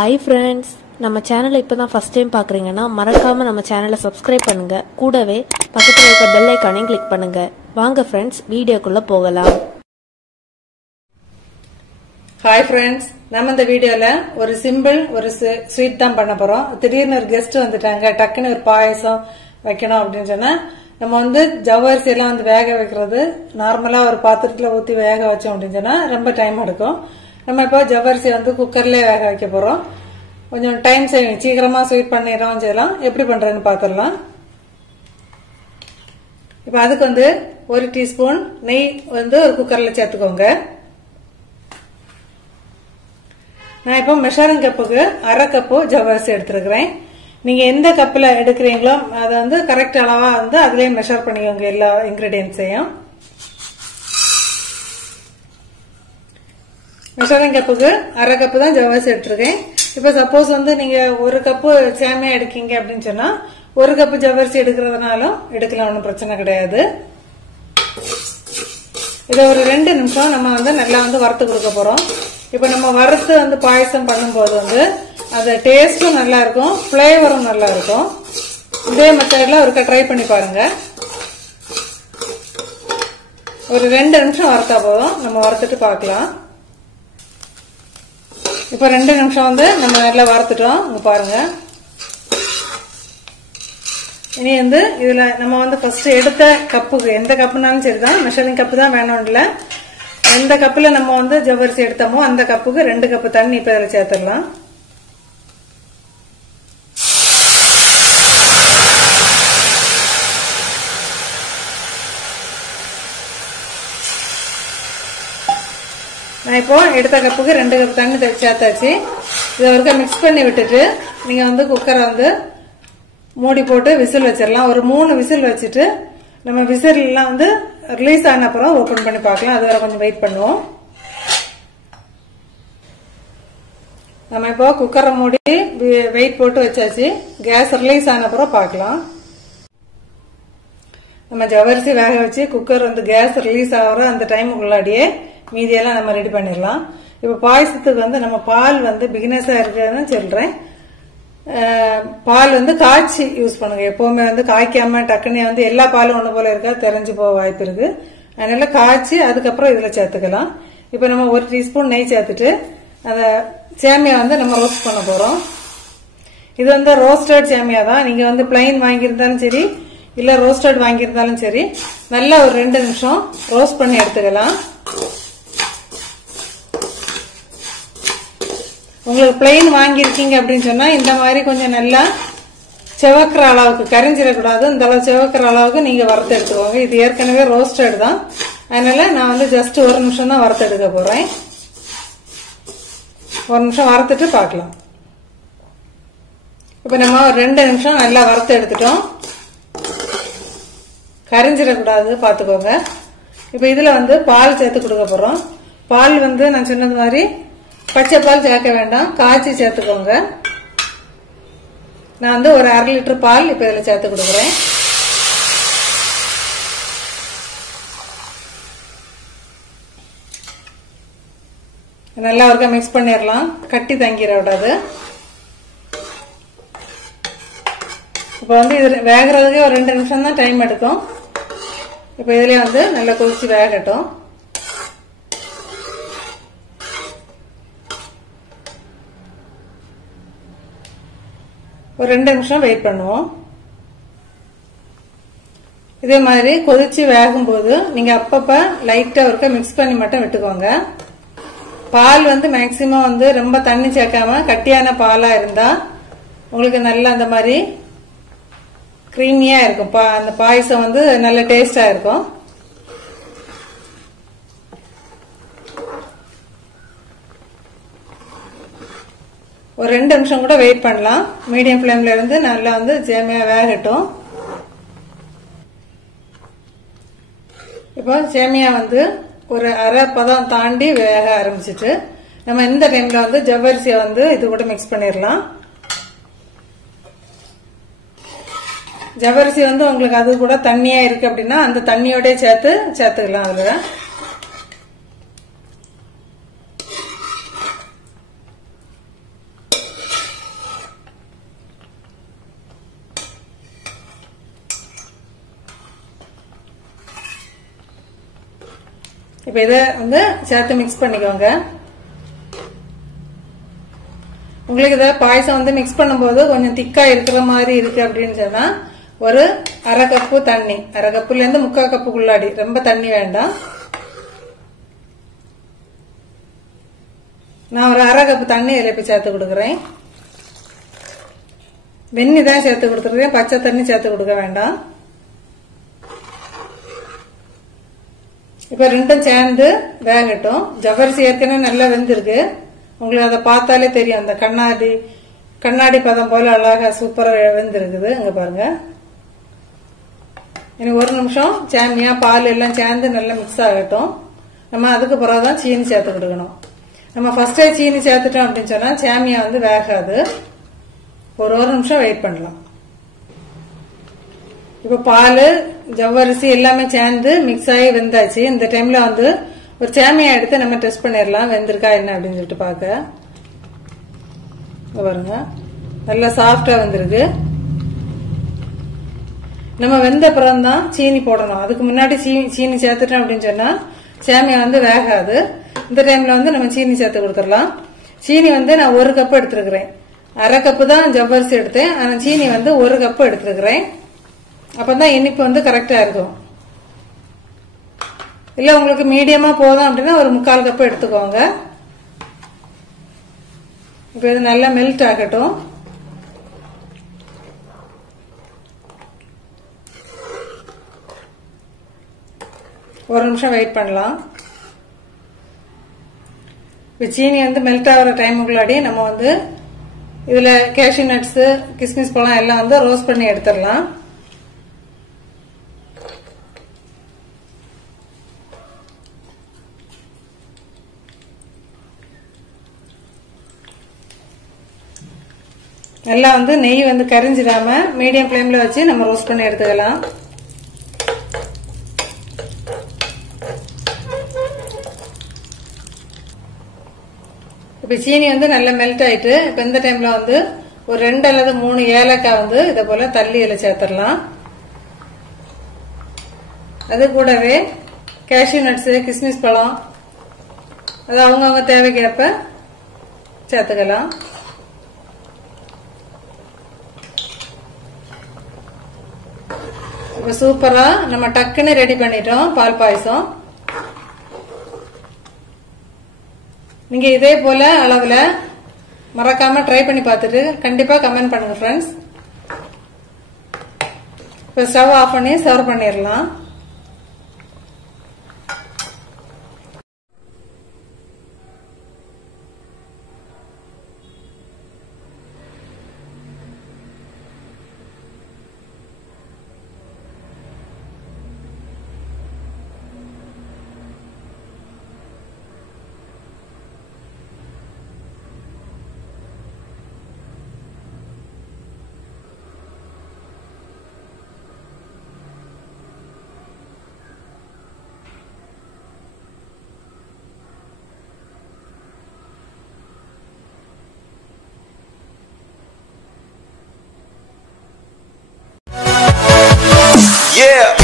Hi friends, நம்ம சேனலை இப்பதான் ஃபர்ஸ்ட் டைம் பார்க்கறீங்கன்னா மறக்காம நம்ம சேனலை சப்ஸ்கிரைப் பண்ணுங்க. கூடவே பக்கத்துல இருக்க பெல் ஐகானையும் கிளிக் பண்ணுங்க. வாங்க फ्रेंड्स, வீடியோக்குள்ள போகலாம். ஹாய் ஃப்ரெண்ட்ஸ், நம்ம இந்த வீடியோல ஒரு சிம்பிள் ஒரு ஸ்வீட் தான் பண்ண போறோம். திடீர்னு ஒரு கெஸ்ட் வந்துட்டாங்க, டக்குன்னு ஒரு பாயசம் வைக்கணும் அப்படின்னு சொன்னா நம்ம ஜவ்வரிசி எல்லாம் வேக வைக்கிறது நார்மலா ஒரு பாத்திரத்துல ஊத்தி வேக வச்சோம் அப்படின்னு சொன்னா ரொம்ப டைம் எடுக்கும். நம்ம இப்போ ஜவ்வரிசி குக்கர்ல வேக வைக்க போறோம். கொஞ்சம் டைம் சேவிங், சீக்கிரமா ஸ்வீட் பண்ணிடலாம் செய்யலாம். எப்படி பண்றதுன்னு பாத்திரலாம். இப்ப அதுக்கு ஒரு டீஸ்பூன் நெய் ஒரு குக்கர்ல சேர்த்துக்கோங்க. நான் இப்போ மெஷரிங் கப்புக்கு அரை கப்பு ஜவ்வரிசி எடுத்துருக்கிறேன். நீங்க எந்த கப்ல எடுக்கிறீங்களோ அதை கரெக்ட் அளவா அதுலயே மெஷர் பண்ணிக்கோங்க எல்லா இன்கிரீடியன்ஸையும். மெஷரிங் கப்புக்கு அரை கப்பு தான் ஜவ்வரிசி எடுத்திருக்கேன். இப்ப சப்போஸ் நீங்க ஒரு கப்பு சேமியா எடுக்கீங்க அப்படின்னு சொன்னா ஒரு கப்பு ஜவ்வரிசி எடுக்கிறதுனாலும் எடுக்கலாம், ஒன்றும் பிரச்சனை கிடையாது. இதை ஒரு 2 நிமிஷம் நம்ம நல்லா வறுத்து கொடுக்க போறோம். இப்ப நம்ம வறுத்து பாயசம் பண்ணும்போது அது டேஸ்டும் நல்லா இருக்கும், பிளேவரும் நல்லா இருக்கும். இதே மெத்தட்ல ஒருக்கா ட்ரை பண்ணி பாருங்க. ஒரு 2 நிமிஷம் வறுத்தா போதும், நம்ம வறுத்துட்டு பார்க்கலாம். இப்ப 2 நிமிஷம் நம்ம நல்லா வறுத்துட்டோம். இங்க பாருங்க. இனி இதுல நம்ம ஃபர்ஸ்ட் எடுத்த கப்புக்கு, எந்த கப்புனாலும் சரிதான், மெஷரிங் கப்பு தான் வேணும் இல்ல, எந்த கப்புல நம்ம ஜவ்வரிசி எடுத்தோமோ அந்த கப்புக்கு 2 கப்பு தண்ணி இப்ப இதுல சேர்த்துடலாம். நான் இப்போ எடுத்த கப்புக்கு 2 கப் தண்ணி சேர்த்தாச்சு. இதை ஒருக்கா மிக்ஸ் பண்ணி விட்டுட்டு நீங்க குக்கரை மூடி போட்டு விசில் வச்சிடலாம். ஒரு 3 விசில் வச்சுட்டு நம்ம விசில் எல்லாம் ரிலீஸ் ஆன அப்புறம் ஓபன் பண்ணி பார்க்கலாம். அது வரை கொஞ்சம் வெயிட் பண்ணுவோம். நம்ம இப்போ குக்கரை மூடி வெயிட் போட்டு வச்சாச்சு. கேஸ் ரிலீஸ் ஆன அப்புறம் பார்க்கலாம். நம்ம ஜவ்வரிசி வேக வச்சு குக்கர் கேஸ் ரிலீஸ் ஆகிற அந்த டைமுக்குள்ளாடியே மீதியெல்லாம் நம்ம ரெடி பண்ணிடலாம். இப்ப பாயசத்துக்கு நம்ம பால் பிகினஸா இருக்குன்னு சொல்றேன். பால் காய்ச்சி யூஸ் பண்ணுங்க. எப்பவுமே காய்க்காம டக்குன்னு எல்லா பாலும் ஒண்ணு போல இருக்கா, தெரிஞ்சு போக வாய்ப்பு இருக்கு. அதனால காய்ச்சி அதுக்கப்புறம் இதுல சேர்த்துக்கலாம். இப்ப நம்ம 1 டீஸ்பூன் நெய் சேர்த்துட்டு அந்த சேமியா நம்ம ரோஸ்ட் பண்ண போறோம். இது ரோஸ்டட் சேமியா தான். நீங்க பிளைன் வாங்கியிருந்தாலும் சரி, இல்ல ரோஸ்டட் வாங்கியிருந்தாலும் சரி, நல்லா ஒரு 2 நிமிஷம் ரோஸ்ட் பண்ணி எடுத்துக்கலாம். உங்களுக்கு பிளைன் வாங்கியிருக்கீங்க அப்படின்னு சொன்னா இந்த மாதிரி கொஞ்சம் நல்லா செவக்கிற அளவுக்கு, கரைஞ்சிடக்கூடாது, இந்த அளவு செவக்கிற அளவுக்கு நீங்க வறுத்து எடுத்துக்கோங்க. இது ஏற்கனவே ரோஸ்டட் தான், அதனால நான் ஜஸ்ட் 1 நிமிஷம் தான் வறுத்து எடுக்க போறேன். 1 நிமிஷம் வறுத்துட்டு பார்க்கலாம். இப்ப நம்ம 2 நிமிஷம் நல்லா வறுத்து எடுத்துட்டோம். கரைஞ்சிடக்கூடாது பாத்துக்கோங்க. இப்ப இதுல பால் சேர்த்து கொடுக்க போறோம். பால் நான் சொன்னது மாதிரி பச்சை பால் சேர்க்க வேண்டாம், காய்ச்சி சேர்த்துக்கோங்க. நான் ஒரு 1/2 லிட்டர் பால் இப்ப இதுல சேர்த்து கொடுக்குறேன். நல்லா ஒருக்கா மிக்ஸ் பண்ணிடலாம், கட்டி தங்கிட விடாது. இப்ப இது வேகிறதுக்கு ஒரு 2 நிமிஷம் தான் டைம் எடுக்கும். இப்ப இதுலயே நல்லா கொதிச்சு வேகட்டும். ஒரு 2 நிமிஷம் வெயிட் பண்ணுவோம். இதே மாதிரி கொதிச்சு வேகும் போது நீங்க அப்பப்ப லைட்டா ஒருக்க மிக்ஸ் பண்ணி மட்டும் விட்டுக்கோங்க. பால் மேக்சிமம் ரொம்ப தண்ணி சேர்க்காம கட்டியான பாலா இருந்தா உங்களுக்கு நல்ல அந்த மாதிரி கிரீமியா இருக்கும். அந்த பாயசம் நல்ல டேஸ்டா இருக்கும். ஒரு 2 நிமிஷம் கூட வெயிட் பண்ணலாம். மீடியம் ஃபிளேம்ல இருந்து நல்லா சேமியா வேகட்டும். இப்போ சேமியா ஒரு அரை பதம் தாண்டி வேக ஆரம்பிச்சிட்டு நம்ம இந்த டைம்ல ஜவ்வரிசியை இது கூட மிக்ஸ் பண்ணிடலாம். ஜவ்வரிசி உங்களுக்கு அது கூட தண்ணியா இருக்கு அப்படின்னா அந்த தண்ணியோட சேர்த்துக்கலாம். அதுல இப்ப இத வந்து சேர்த்து மிக்ஸ் பண்ணிக்கோங்க. உங்களுக்கு இத பாயசம் வந்து மிக்ஸ் பண்ணும்போது கொஞ்சம் திக்கா இருக்கிற மாதிரி இருக்கு அப்படின்னு சொன்னா ஒரு அரை கப்பு தண்ணி, அரை கப்புல இருந்து 3/4 கப்புக்குள்ளாடி, ரொம்ப தண்ணி வேண்டாம். நான் ஒரு அரை கப்பு தண்ணி இதில் இப்ப சேர்த்து கொடுக்குறேன். வெந்நி தான் சேர்த்து கொடுத்துருக்கேன், பச்சை தண்ணி சேர்த்து கொடுக்க வேண்டாம். இப்ப ரெண்டும் சேர்ந்து வேகட்டும். ஜவ்வரிசி ஏற்கனவே நல்லா வெந்திருக்கு, உங்களுக்கு அதை பார்த்தாலே தெரியும். அந்த கண்ணாடி பதம் போல அழகா சூப்பரா வெந்திருக்குது. இங்க பாருங்க. இனி ஒரு நிமிஷம் சேமியா பால் எல்லாம் சேர்ந்து நல்லா மிக்ஸ் ஆகட்டும். நம்ம அதுக்கு பிறகுதான் சீனி சேர்த்து கொடுக்கணும். நம்ம ஃபர்ஸ்டே சீனி சேர்த்துட்டோம் அப்படின்னு சொன்னா சேமியா வந்து வேகாது. ஒரு நிமிஷம் வெயிட் பண்ணலாம். இப்ப பால் ஜவ்வரிசி எல்லாமே சேர்ந்து மிக்ஸ் ஆகி வெந்தாச்சு. இந்த டைம்ல வந்து ஒரு சேமியா எடுத்து நம்ம டெஸ்ட் பண்ணிடலாம் வெந்திருக்கா என்ன அப்படின்னு சொல்லிட்டு பார்க்க. பாருங்க, நல்லா சாஃப்டா வந்திருக்கு. நம்ம வெந்த அப்புறம் தான் சீனி போடணும். அதுக்கு முன்னாடி சீனி சேர்த்துட்டோம் அப்படின்னு சொன்னா சேமியா வந்து வேகாது. இந்த டைம்ல வந்து நம்ம சீனி சேர்த்து கொடுத்துடலாம். சீனி வந்து நான் 1 கப் எடுத்துருக்கிறேன். அரை கப்பு தான் ஜவ்வரிசி எடுத்தேன், ஆனா சீனி வந்து 1 கப் எடுத்துருக்கிறேன். அப்பதான் இனிப்பு வந்து கரெக்டா இருக்கும். இல்ல உங்களுக்கு மீடியமா போதும் அப்படின்னா ஒரு 3/4 கப் எடுத்துக்கோங்க. இப்ப இது நல்லா மெல்ட் ஆகட்டும். ஒரு நிமிஷம் வெயிட் பண்ணலாம். இப்ப சீனி வந்து மெல்ட் ஆகிற டைமுக்குள்ளாடி நம்ம வந்து இதுல கேஷ்யூ நட்ஸ், கிஸ்மிஸ் பழம் எல்லாம் வந்து ரோஸ்ட் பண்ணி எடுத்துடலாம். எல்லாம் வந்து நெய் வந்து கரிஞ்சிடாம மீடியம் ஃப்ளேம்ல வச்சு நம்ம ரோஸ்ட் பண்ணி எடுத்துக்கலாம். இப்ப சீனி வந்து நல்லா மெல்ட் ஆயிட்டு இப்ப இந்த டைம்ல வந்து ஒரு 2 அல்லது 3 ஏலக்காய் வந்து இதை போல தள்ளி இதில் சேர்த்துடலாம். அது கூடவே கேஷ்யூ நட்ஸ், கிஸ்மிஸ் பழம் அது அவங்கவுங்க தேவைக்கேற்ப சேர்த்துக்கலாம். இப்ப சூப்பரா நம்ம டக்குன்னு ரெடி பண்ணிட்டோம் பால் பாயசம். நீங்க இதே போல அளவுல மறக்காம ட்ரை பண்ணி பார்த்துட்டு கண்டிப்பா கமெண்ட் பண்ணுங்க ஃப்ரெண்ட்ஸ். இப்ப ஸ்டவ் ஆஃப் பண்ணி சர்வ் பண்ணிடலாம். Yeah.